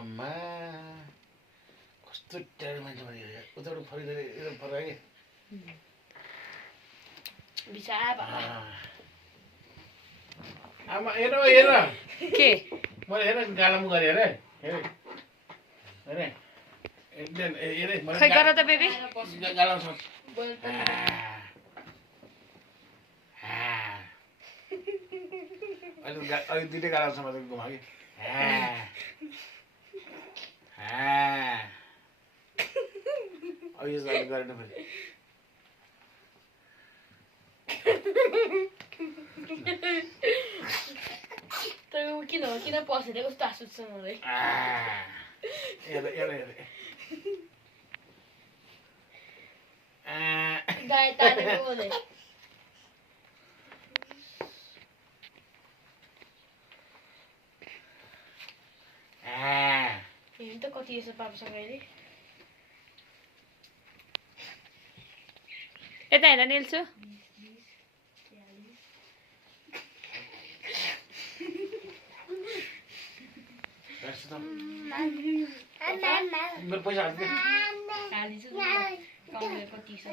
आमा कस्तो टाढो मान्छे भने उताबाट फर्काए आमा हेर के मैले हेर गालाम गरे हेरे हेरे एकदम हेरे खै गर त बेबी गालाम छ अहिले दुइटै गालाम छ मैले घुमा कि अहिले गरेन फेरि किन पसेर कस्तो आसुस छ मलाई गाई तानेको भने हेर्नु त कति यसो पापसँग अहिले यता हेर निल्छु मेरो पैसा हाल्छ कति छ